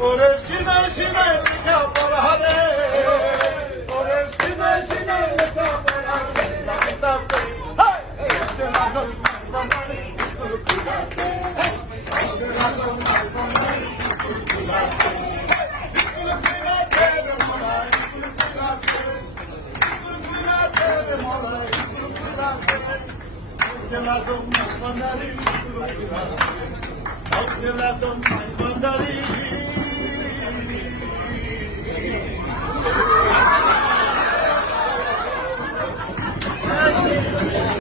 ওরে Sinai Sinai লেখা পড়া রে ওরে সিনাই সিনাই লেখা পড়া রে লাগতাছে সে লাগল মাস্টার স্কুল খুলাছে সে লাগল মাস্টার স্কুল খুলাছে স্কুল খুলাছে রে মামা স্কুল খুলাছে স্কুল খুলাছে রে মামা স্কুল খুলাছে সে লাগল মাস্টার স্কুল খুলাছে সে লাগল মাস্টার